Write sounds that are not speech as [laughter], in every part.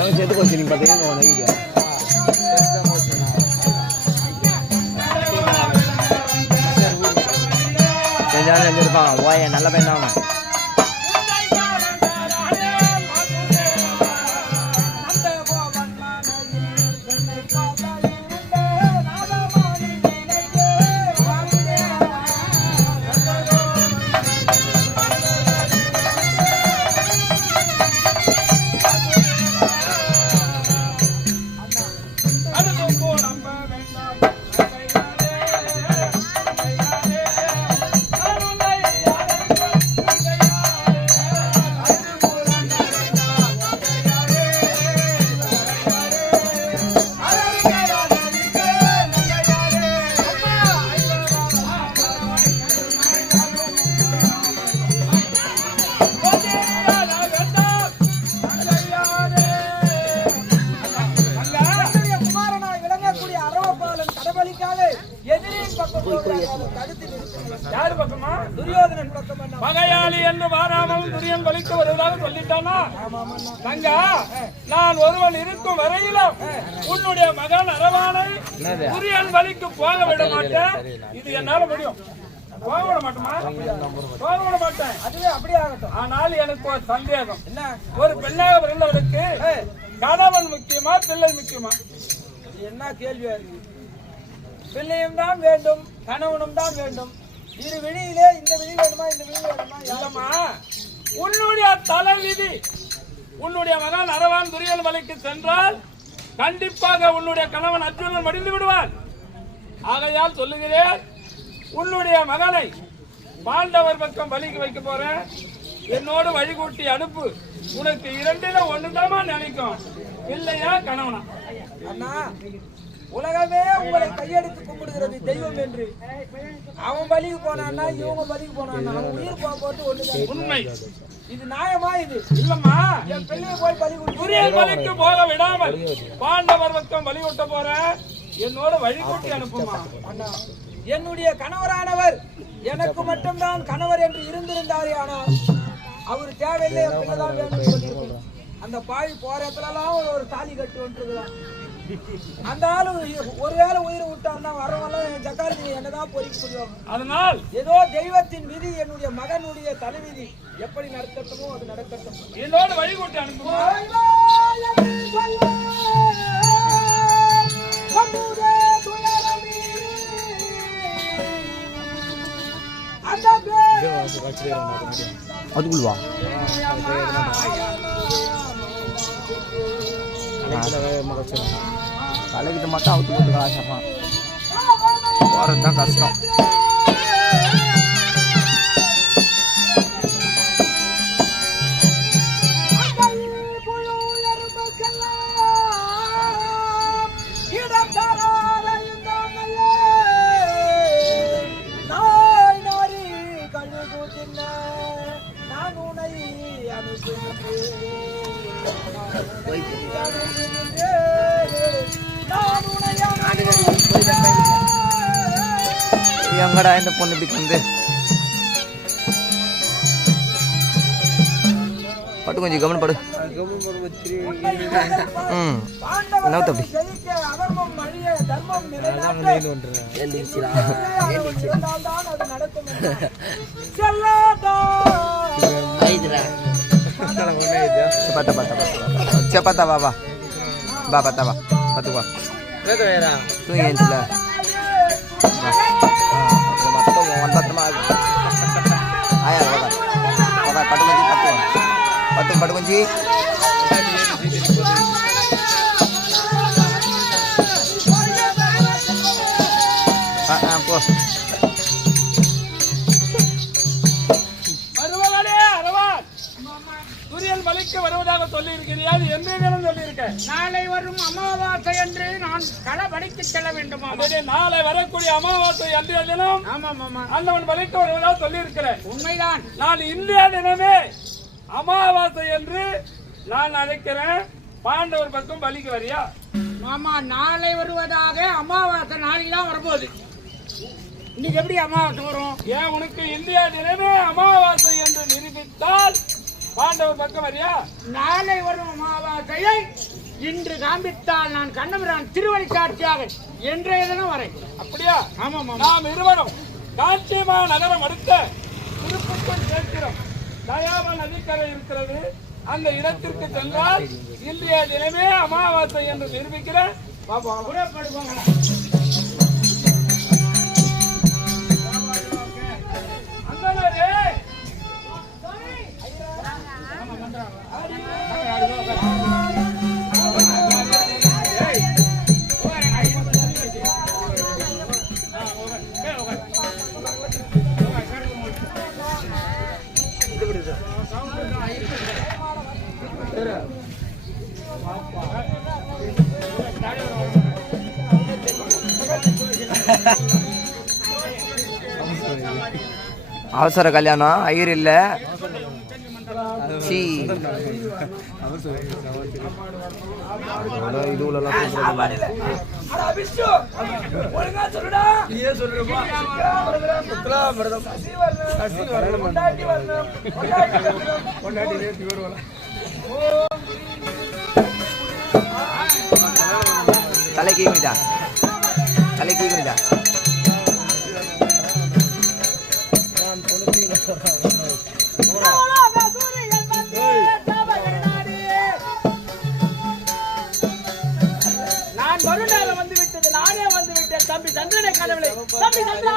எவன் செத்து போச்சு நீ பார்த்தீங்கன்னா நைட்டு செஞ்சாலும் செஞ்சிருப்பான் ஓய நல்ல பையன் தான் அவன் யாரு பக்கமா? துரியோதனன்? பகையாளி என்று வாராமல் துரியன் வலிக்கு வருவதாக சொல்லிட்டானா? தங்கா நான் ஒருவன் இருக்கும் வரையிலும் உன்னுடைய மகன் அரவானை துரியன் வலிக்கு போக விட மாட்டேன். இது என்னால முடியும்? போக விட மாட்டோமா? போக விட மாட்டேன். அதுவே அப்படியே ஆகட்டும். ஆனால் எனக்கு ஒரு சந்தேகம். என்ன? ஒரு பெண்ணாக பிறந்தவருக்கு கணவன் முக்கியமா பிள்ளை முக்கியமா? இது என்ன கேள்வியா இருக்கு? பிள்ளையும் தான் வேண்டும் கணவனும் தான் வேண்டும். இரு விழியிலே இந்த விழி வேணுமா இந்த விழி வேணுமா இல்லம்மா. உன்னுடைய தலைவிதி உன்னுடைய மகன் அரவான் துரியன் மலைக்கு சென்றால் கண்டிப்பாக உன்னுடைய கணவன் அர்ஜுனன் மடிந்து விடுவான் ஆகையால் சொல்லுகிறேன் உன்னுடைய மகனை பாண்டவர் பக்கம் பலிக்கு வைக்க போறேன். என்னோடு வழிகூட்டி அனுப்பு. உனக்கு இரண்டில ஒண்ணுதாமா நினைக்கும். இல்லையா கணவனா? அண்ணா உலகமே உங்களை கையெடுத்து கும்பிடுகிறது தெய்வம் என்று. அவன் பலிக்கு போனான்னா இவங்க பலிக்கு போனான்னா அவன் உயிர் போக போட்டு ஒண்ணு உண்மை. இது நியாயமா இது? இல்லம்மா. என் பிள்ளைய போய் பலி துரியன் மலைக்கு போக விடாமல் பாண்டவர் பக்கம் பலி கொட்ட போறேன் என்னோட வழிகூட்டி அனுப்புமா? அண்ணா என்னுடைய கணவரானவர் எனக்கு மட்டும்தான் கணவர் என்று இருந்திருந்தாரே ஆனால் அவர் தேவையில்லை என் பிள்ளை தான் வேணும்னு சொல்லியிருக்கணும் அந்த பாவி போற இடத்துலலாம் ஒரு ஒரு தாலி கட்டு வந்துருக்குறான் அந்த ஆளு ஒருவேளை உயிரை விட்டான்னா வரவெல்லாம் ஜக்காரதி என்னதான் பொறிக்க முடியும் அதனால் ஏதோ தெய்வத்தின் விதி என்னுடைய மகனுடைய தலைவிதி. எப்படி நடக்கட்டுமோ அது நடக்கட்டும். என்னோட வழிகூட்டி அனுப்புமா? அதுக்குள் வா தலைக்கிட்ட மட்டும் அவுத்து போட்டு ஆசைப்பான் போகிறது தான் கஷ்டம். எங்கடா இந்த பொண்ணு இப்படி வந்து? பட்டு கொஞ்சம் கவனம் படு. ம். என்ன வா வா. வா பத்தா வா. हात उभा तू येईन तुला. [laughs] म्हणतात நாளை வரும் அமாவாசை என்று நான் களபடிக்கு செல்ல வேண்டுமா நாளை வரக்கூடிய அமாவாசை அன்றைய தினம் அண்ணவன் மலைக்கு வருவதாக சொல்லி இருக்கிறேன் உண்மைதான். நான் இந்திய தினமே அமாவாசை என்று நான் அழைக்கிறேன். பாண்டவர் பக்கம் பலிக்கு வரியா? மாமா நாளை வருவதாக அமாவாசை நாளைக்கு தான் வரப்போகுது. இன்னைக்கு எப்படி அமாவாசை வரும்? ஏன் உனக்கு இந்தியா தினமே அமாவாசை என்று நிரூபித்தால் பாண்டவர் பக்கம் வரியா? நாளை வரும் அமாவாசையை இன்று காண்பித்தால் நான் கண்ணபிரான் திருவடி சாட்சியாக என்றைய தினம் வரை அப்படியா? ஆமாம் நாம் இருவரும் காட்சியமா நகரம் அடுத்த திருப்பத்தூர் கேட்கிறோம். தயாப நதிக்கரை இருக்கிறது. அந்த இடத்திற்கு சென்றால் இந்திய தினமே அமாவாசை என்று நிரூபிக்கிற பாப்போம் அவசர கல்யாணம் ஐயர் இல்லை. சீ. அட விஷ்ணு ஒழுங்கா சொல்லுடா. நீயே சொல்றப்பா தம்பி சந்திரனை கடவுளை தம்பி சந்திரா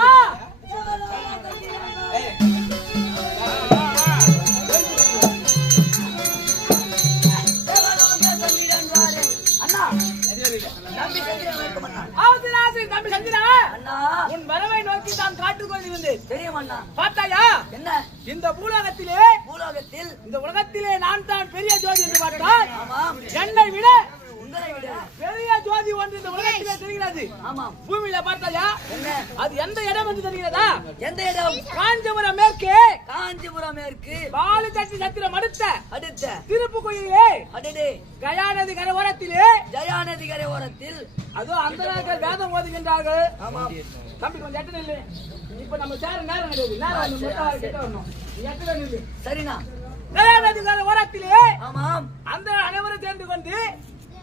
உன் வரவை நோக்கி தான் காட்டுக்கொண்டு இருந்தேன் தெரியுமண்ணா? பார்த்தாயா? என்ன? இந்த பூலோகத்திலே பூலோகத்தில்? இந்த உலகத்திலே நான் தான் பெரிய ஜோதி என்று பார்த்தால் என்னை விட பெரிய ஜோதி ஒன்று இந்த உலகத்திலே தெரிகிறது. ஆமாம். பூமியில பார்த்தாயா? என்ன? அது எந்த இடம் என்று தெரிகிறதா? எந்த இடம்? காஞ்சிபுரம் மேற்கே. காஞ்சிபுரம் மேற்கு. பாலு தட்டி சத்திரம் அடுத்த. அடுத்த. திருப்புக்குயிலே அடடே. கயாநதி கரவோரத்திலே ஜயாநதி கரை ஓரத்தில். அதோ அந்த நாட்கள் வேதம் ஓதுகின்றார்கள். ஆமாம். தம்பி கொஞ்சம் எட்டு நில்லு இப்ப நம்ம சேர நேரம் கிடையாது. நேரம் வந்து கிட்ட வரணும். நீ எட்டுல நில்லு சரிண்ணா. கயாநதி கரை ஓரத்திலே. ஆமாம். அந்த அனைவரும் சேர்ந்து கொண்டு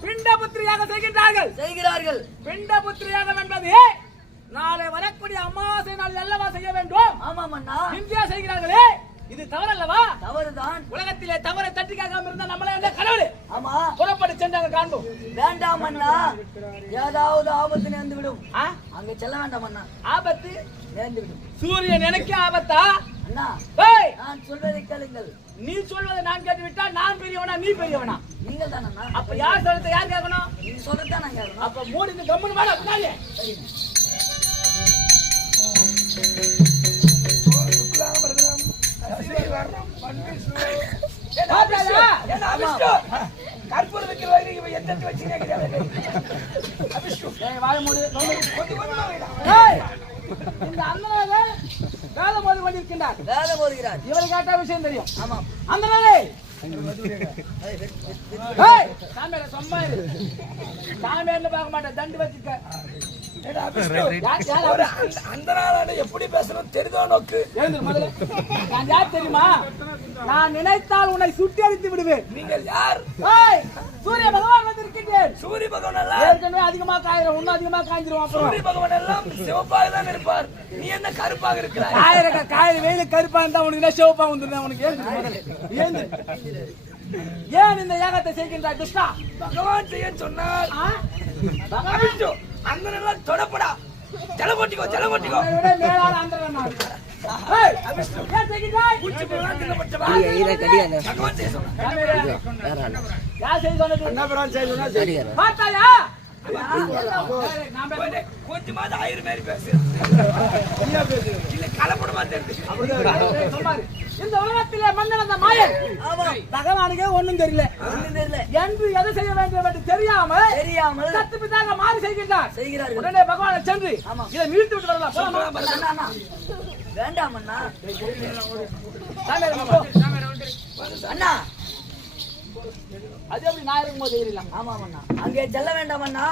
பிண்டபுத்திரியாக செய்கின்றார்கள். செய்கிறார்கள். பிண்டபுத்திரியாக என்பது நாளை வரக்கூடிய அமாவாசை நாள் அல்லவா செய்ய வேண்டும்? ஆமாம் அண்ணா இந்தியா செய்கிறார்களே. இது தவறல்லவா? தவறுதான். உலகத்திலே தவறை தட்டி கேட்காம இருந்தா நம்மளே என்ன கடவுள்? ஆமா. புறப்பட்டு சென்றாங்க காண்போம். வேண்டாம் அண்ணா ஏதாவது ஆபத்து நேர்ந்து விடும்? அங்க செல்ல வேண்டாம் அண்ணா ஆபத்து? நேர்ந்து விடும் சூரியன் எனக்கு ஆபத்தா? அண்ணா நான் சொல்வதை கேளுங்கள். நீ சொல்வதை நான் கேட்டு விட்டா நான் பெரியவனா நீ பெரியவனா? நீங்கள் தான் அண்ணா அப்ப யார் சொல்றதை யார் கேட்கணும்? நீ சொல்லத்தான் நான் கேட்கணும். அப்ப மூடி இந்த கம்முன்னு வாடா விஷ்ணு கற்பூரம் வைக்கிற வரைக்கும் இவன் எத்தனை வச்சு ஏய், வாயை மூடு, கம்முனு. ஏய், இந்த அண்ணனாக வேலை போது கொண்டிருக்கின்றார். வேலை போடுகிறார் இவரை கேட்டா விஷயம் தெரியும். ஆமாம் அந்த நாளே சாமியார சும்மா இரு. சாமியார்னு பார்க்க மாட்டேன். தண்டு வச்சுக்க? அந்த- அந்த நாளான எப்படி பேசணும் தெரிதோ நோக்கு. நான் யார் தெரியுமா? நான் நினைத்தால் உன்னை சுட்டி அடித்து விடுவேன். நீங்கள் யார்? சூரிய பகவான் வந்திருக்கின்றேன். சூரிய பகவான் எல்லாம் ஏற்கனவே அதிகமா காயிரும் இன்னும் அதிகமா அப்புறம். சூரிய பகவான் எல்லாம் சிவப்பாக தான் இருப்பார். நீ என்ன கருப்பாக இருக்கிறாய்? காயிர காயிர வெயில் கருப்பா இருந்தா உனக்கு என்ன சிவப்பா வந்துருந்தா? உனக்கு ஏந்திரு ஏன் இந்த யாகத்தை செய்கின்றாய் துஷ்டா பகவான் செய்ய சொன்னால் ஆ? பகவான் விஷ்ணு அந்த நாள் தொடப்படா. ஜல கொட்டிக்கோ ஜல கொட்டிக்கோ உன்னை விட மேலான அந்தரன் கொஞ்சமாவது ஆயிரம் பேர் பேசு இல்ல கலப்படமா இரு. இந்த உலகத்திலே மன்னன் அந்த மாயன் பகவானுக்கே ஒண்ணும் தெரியல என்று எதை செய்ய வேண்டும் என்று தெரியாமல் தெரியாமல் சத்து பிதாக மாறி செய்கின்றார் செய்கிறார்கள் உடனே பகவானை சென்று. இதை நிறுத்தி விட்டு வரலாம். வேண்டாம் அண்ணா. அது எப்படி நான் இருக்கும்போது ஏறிடலாம் ஆமாம் அண்ணா அங்கே செல்ல வேண்டாம் அண்ணா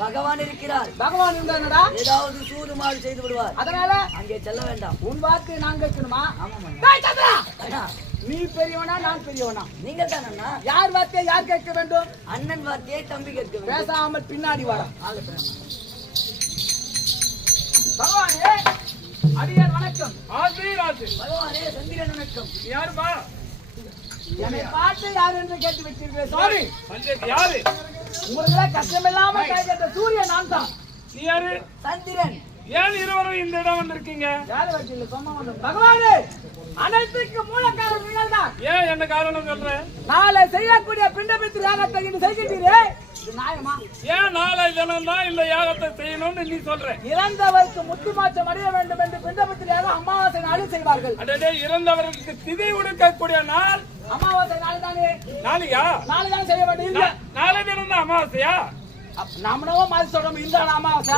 பகவான் இருக்கிறார். பகவான் இருந்தானடா ஏதாவது சூது மாறு செய்து விடுவார். அதனால அங்கே செல்ல வேண்டாம். உன் வாக்கு நான் கேட்கணுமா? ஆமாம் அண்ணா. நீ பெரியவனா நான் பெரியவனா? நீங்கள் தான் அண்ணா யார் வார்த்தையை யார் கேட்க வேண்டும்? அண்ணன் வார்த்தையை தம்பி கேட்க வேண்டும். பேசாமல் பின்னாடி வாடா. பகவானே! அடியார் வணக்கம். ஆசி ராசி பகவானே சந்திரன் வணக்கம். யாருப்பா? என்னை பார்த்து யார் என்று கேட்டு விட்டீர்களே? சுவாமி பஞ்சாயத்து யாரு? உங்களுக்கு கஷ்டமில்லாம கேட்ட சூரியன் நான் தான். நீ யாரு? சந்திரன். ஏன் இருவரும் இந்த இடம் வந்திருக்கீங்க? பகவானே அனைத்துக்கு மூல காரணம் நீங்கள் தான் ஏன் என்ன காரணம் சொல்ற? நாளை செய்யக்கூடிய பிண்டபித்து யாகத்தை இன்று செய்கின்றீரே? இது நியாயமா ஏன் நாளை தினம் தான் இந்த யாகத்தை செய்யணும்னு நீ சொல்ற? இறந்தவருக்கு முத்தி மாற்றம் அடைய வேண்டும் என்று பிண்டபித்து யாகம் அமாவாசை நாளில் செய்வார்கள். அடடே இறந்தவர்களுக்கு திதி உடுக்கக்கூடிய நாள்? அமாவாசை நாள் தானே நாளையா? நாளை தான் செய்ய நா- நாளை தினம் தான் அமாவாசையா? அப்ப நம்மளவும் மாதிரி சொல்றோம். இந்த அமாவாசை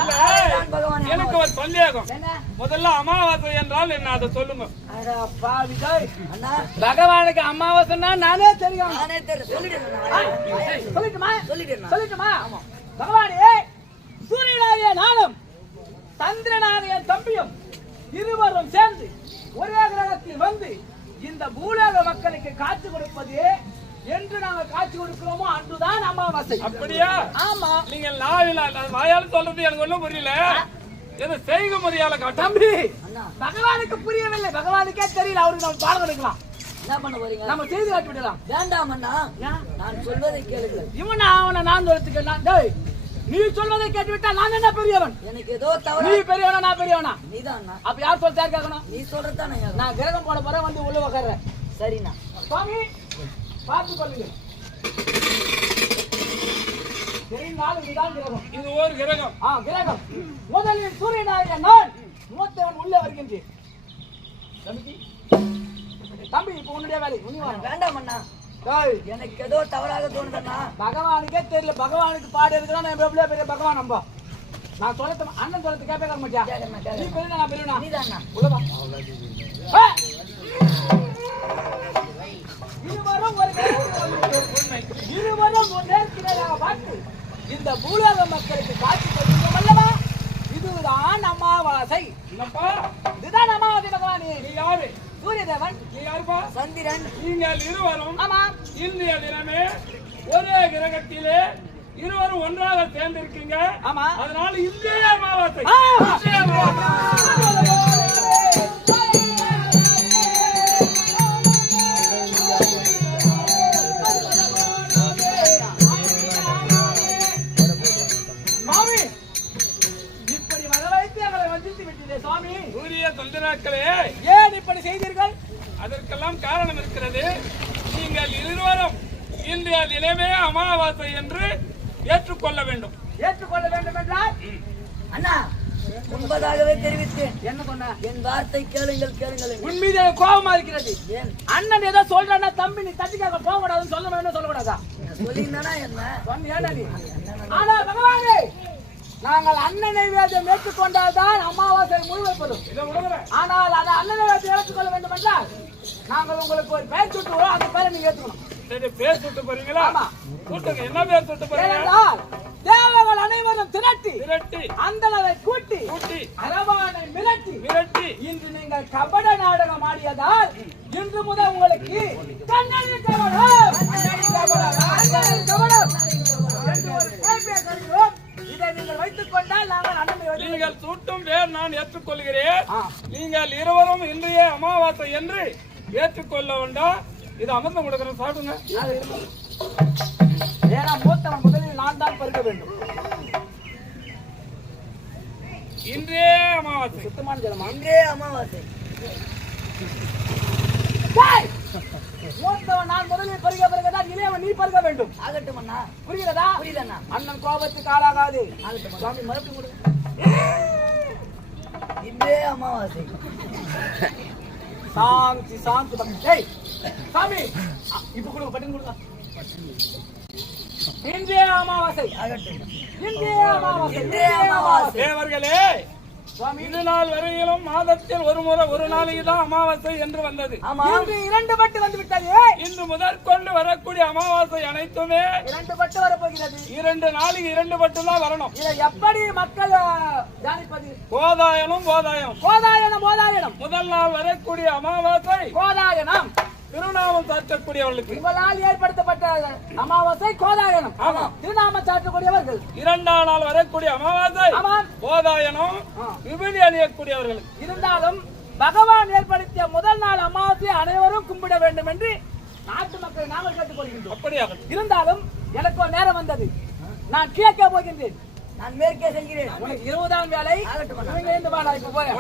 எனக்கு ஒரு என்ன? முதல்ல அமாவாசை என்றால் என்ன? அதை சொல்லுங்க. பகவானுக்கு அமாவாசைன்னா நானே தெரியும். நானே அண்ணா. சொல்லிட்டுமா? சொல்லிட்டேன் சொல்லட்டுமா? பகவானே சூரியனாகிய நானும் சந்திரனாகிய தம்பியும் இருவரும் சேர்ந்து ஒரே கிரகத்தில் வந்து இந்த பூலோக மக்களுக்கு காட்சி கொடுப்பது என்று நாங்கள் காட்சி கொடுக்கிறோமோ அன்றுதான் அமாவாசை. அப்படியா? ஆமா. நீங்க நாவில வாயால சொல்றது எனக்கு ஒண்ணும் புரியல. எது செய்க முறையால தம்பி? அண்ணா. பகவானுக்கு புரியவில்லை. பகவானுக்கே தெரியல. அவருக்கு நம்ம பாடம் எடுக்கலாம். என்ன பண்ண போறீங்க? நம்ம செய்தி காட்டி விடலாம். வேண்டாம் அண்ணா. ஏன்? நான் சொல்வதை கேளுங்கள் இவன் அவனை நான் சொல்றதுக்கு நான் டேய் நீ சொல்வதை கேட்டுவிட்டா நான் என்ன பெரியவன்? எனக்கு ஏதோ நீ தவறு பெரியவனா நான் பெரியவனா? நீதான் அண்ணா அப்ப யார் சொல்ல கேட்கணும்? நீ சொல்றதுதானே நான் கிரகம் போட போறேன் வந்து உள்ள சரிண்ணா. சுவாமி பார்த்து கொள்ளுங்க தெரிந்தால் இதுதான் கிரகம். இது ஒரு கிரகம். ஆ கிரகம். முதலில் சூரியனாகிய நான் மூத்தவன் உள்ளே வருகின்றேன். தம்பி தம்பி இப்ப உன்னுடைய வேலை. வேண்டாம் அண்ணா. டேய், எனக்கு ஏதோ தவறாக தோணுதண்ணா பகவானுக்கே தெரியல. பகவானுக்கு பாடு இருக்கிறான் நான் எவ்வளவு பெரிய பகவான் நம்ப. நான் அண்ணன் கேட்க நீ. பெரியனா பெரியனா உள்ள வா. ஏய்! இருவரும் ஒரு நேரத்தில் வந்து இருவரும் ஒரு நேரத்தினராக பார்த்து இந்த பூலோக மக்களுக்கு காட்சி கொடுக்கிறோம் அல்லவா? இதுதான் அமாவாசை. இதுதான் அமாவாசை பகவானே. நீ யாரு? சூரிய தேவன் நீ யாருப்பா? சந்திரன். நீங்கள் இருவரும் ஆமா. இந்திய தினமே ஒரே கிரகத்திலே இருவரும் ஒன்றாக சேர்ந்திருக்கீங்க. ஆமா. அதனால இந்திய அமாவாசை. இந்திய தினமே அமாவாசை என்று ஏற்றுக்கொள்ள வேண்டும். ஏற்றுக்கொள்ள வேண்டும் என்றால் அண்ணா முன்பதாகவே தெரிவித்தேன். என்ன சொன்ன? என் வார்த்தை கேளுங்கள் கேளுங்கள். உன் மீது எனக்கு கோபமா இருக்கிறது. ஏன்? அண்ணன் ஏதோ சொல்றான்னா தம்பி நீ தட்டிக்காக போக கூடாதுன்னு சொல்ல வேணும் சொல்லக்கூடாதா? சொல்லியிருந்தானா என்ன? சொன்னியா நீ ஆனா பகவானே நாங்கள் அண்ணனை வேதம் ஏற்றுக்கொண்டால்தான் அமாவாசை முழுமைப்படும். ஆனால் அந்த அண்ணனை வேதம் ஏற்றுக்கொள்ள வேண்டும் என்றால் நாங்கள் உங்களுக்கு ஒரு பெயர் சுட்டுவோம் அந்த பெயரை நீங்க ஏற்றுக்கணும். சரி பேர் சுட்டு போறீங்களா? ஆமா. சுட்டுங்க என்ன பேர் சுட்டு போறீங்க? தேவர்கள் அனைவரும் திரட்டி விரட்டி அந்தனரை கூட்டி கூட்டி. அரவானை மிரட்டி விரட்டி இன்று நீங்கள் கபட நாடகம் ஆடியதால் இன்று முதல் உங்களுக்கு கண்ணடி கபடம். கண்ணடி என்று ஒரு கேள்வியை தருகிறோம். இதை நீங்கள் வைத்துக் கொண்டால் நாங்கள் அண்ணனை நீங்கள் சூட்டும் பேர் நான் ஏற்றுக்கொள்கிறேன். நீங்கள் இருவரும் இன்றைய அமாவாசை என்று ஏற்றுக்கொள்ள வேண்டாம். இது அமர்ந்து கொடுக்குறேன் சாப்பிடுங்க ஏன்னா மூத்தவன் முதலில் நான் தான் பருக வேண்டும். இன்றே அமாவாசை. சுத்தமான ஜலமா இன்றே அமாவாசை! மூத்தவன் நான் முதலில் பருக பிறகுதான் இளையவன் நீ பருக வேண்டும். ஆகட்டும் அண்ணா. புரிகிறதா? புரியுதண்ணா. அண்ணன் கோபத்துக்கு ஆளாகாது. ஆகட்டும். சுவாமி மறுப்பு கொடுங்க இன்றே அமாவாசை. சாந்தி சாந்தி சாமி இப்ப கொடுங்க பட்டன் கொடுங்க. இன்றைய அமாவாசை. இன்றைய அமாவாசை தேவர்களே இது நாள் வரையிலும் மாதத்தில் ஒரு முறை ஒரு நாளைக்கு தான் அமாவாசை என்று வந்தது. இன்று இரண்டு பட்டு வந்து விட்டது இன்று முதல் கொண்டு வரக்கூடிய அமாவாசை அனைத்துமே இரண்டு பட்டு வரப்போகிறது. இரண்டு நாளைக்கு இரண்டு மட்டும் தான் வரணும். இதை எப்படி மக்கள் கோதாயனும் கோதாயம் கோதாயனம் கோதாயனம் முதல் நாள் வரக்கூடிய அமாவாசை. கோதாயனம் திருநாமம் சாற்றக்கூடியவர்களுக்கு உங்களால் ஏற்படுத்தப்பட்ட அமாவாசை கோதாயனம். ஆமா. திருநாம சாற்றக்கூடியவர்கள். இரண்டாம் நாள் வரக்கூடிய அமாவாசை ஆமாம். கோதாயனம். விபதி அணியக்கூடியவர்களுக்கு. இருந்தாலும் பகவான் ஏற்படுத்திய முதல் நாள் அமாவாசையை அனைவரும் கும்பிட வேண்டும் என்று நாட்டு மக்களை நாங்கள் கேட்டுக்கொள்கின்றோம். அப்படியாகட்டும் இருந்தாலும் எனக்கு நேரம் வந்தது. நான் கேட்க போகின்றேன். நான் மேற்கே செல்கிறேன். உனக்கு இருபதாம் வேலை இருந்து வாடா இப்ப போறேன்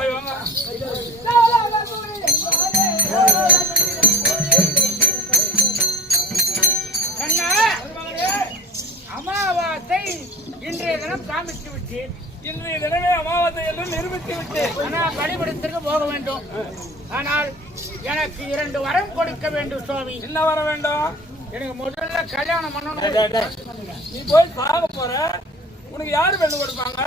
அமாவாசை இன்றைய தினம் காமித்து விட்டேன். இன்றைய தினமே அமாவாசை என்று நிரூபித்து விட்டேன். ஆனால் பலிபடத்திற்கு போக வேண்டும். ஆனால் எனக்கு இரண்டு வரம் கொடுக்க வேண்டும் சுவாமி. என்ன வர வேண்டும்? எனக்கு முதல்ல கல்யாணம் பண்ணணும். நீ போய் சாக போற. உனக்கு யாரு பெண்ணு கொடுப்பாங்க?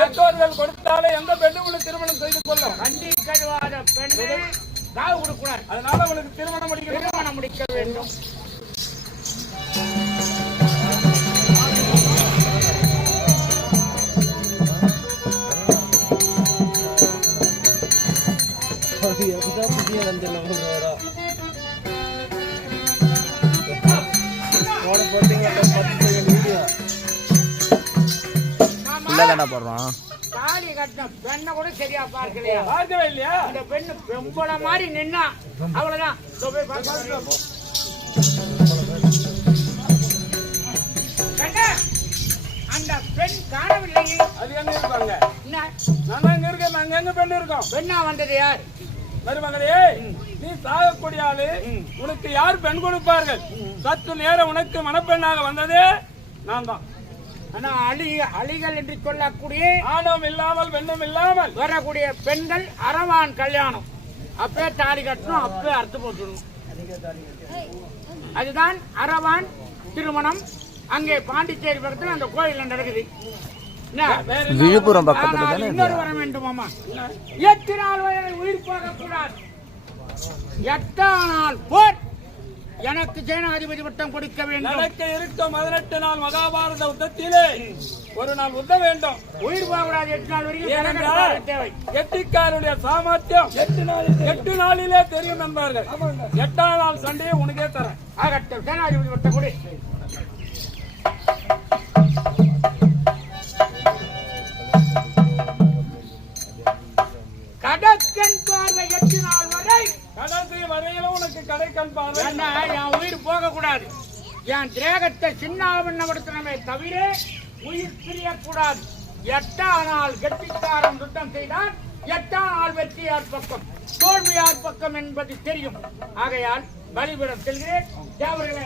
பெற்றோர்கள் கொடுத்தாலே எந்த பெண்ணு உனக்கு திருமணம் செய்து கொள்ளும்? கண்டி கழுவாத பெண்ணு காவு கொடுக்கூடாது அதனால உனக்கு திருமணம் முடிக்கணும். திருமணம் முடிக்க வேண்டும். இல்லை தானே போடுறோம் தாலி கட்டின பெண்ணை கூட சரியா பார்க்கலையா? பார்க்கவே இல்லையா? அந்த பெண்ணு பெம்பள மாதிரி நின்னா அவ்வளவுதான். இதோ அந்த பெண் காணவில்லையே. அது எங்க இருப்பாங்க என்ன? நாங்க எங்க இருக்கோம்? நாங்க எங்க பெண்ணு இருக்கோம்? பெண்ணா வந்தது யார்? மருமகளே நீ சாகக்கூடிய ஆளு. உனக்கு யார் பெண் கொடுப்பார்கள்? சற்று நேரம் உனக்கு மணப்பெண்ணாக வந்ததே நான் தான் ஆனா அழி அழிகள் என்று சொல்லக்கூடிய ஆணவம் இல்லாமல் பெண்ணும் இல்லாமல். வரக்கூடிய பெண்கள் அரவான் கல்யாணம். அப்பே தாலி கட்டணும் அப்பே அர்த்தம் போட்டுடணும். அதுதான் அரவான் திருமணம். அங்கே பாண்டிச்சேரி பக்கத்துல அந்த கோயில் நடக்குது. விழுப்புரம் பக்கத்துல தானே இன்னொரு வர வேண்டுமாமா எட்டு நாள் வரை உயிர் போகக்கூடாது? எட்டாம் நாள் போர். எனக்கு சேனாதிபதி பட்டம் கொடுக்க வேண்டும். நடக்க இருக்கும் பதினெட்டு நாள் மகாபாரத யுத்தத்திலே. ஒரு நாள் உத்த வேண்டும். உயிர் போகக்கூடாது. எட்டு நாள் வரைக்கும் தேவை. எட்டிக்காருடைய சாமர்த்தியம் எட்டு நாளில். எட்டு நாளிலே தெரியும் என்பார்கள். எட்டாம் நாள் சண்டையை உனக்கே தரேன். ஆகட்டும். சேனாதிபதி பட்டம் கொடு. பார்வை என் உயிர் போக கூடாது என் தேகத்தை சின்னாபண்ணப்படுத்தணுமே தவிர உயிர் பிரியக்கூடாது. எட்டாம் நாள் கெட்டிக்காரன் சுத்தம் செய்தால் எட்டாம் நாள் வெற்றி யார் பக்கம்? தோல்வி யார் பக்கம் என்பது தெரியும். ஆகையால் பலிபீடம் செல்கிறேன். தேவர்களை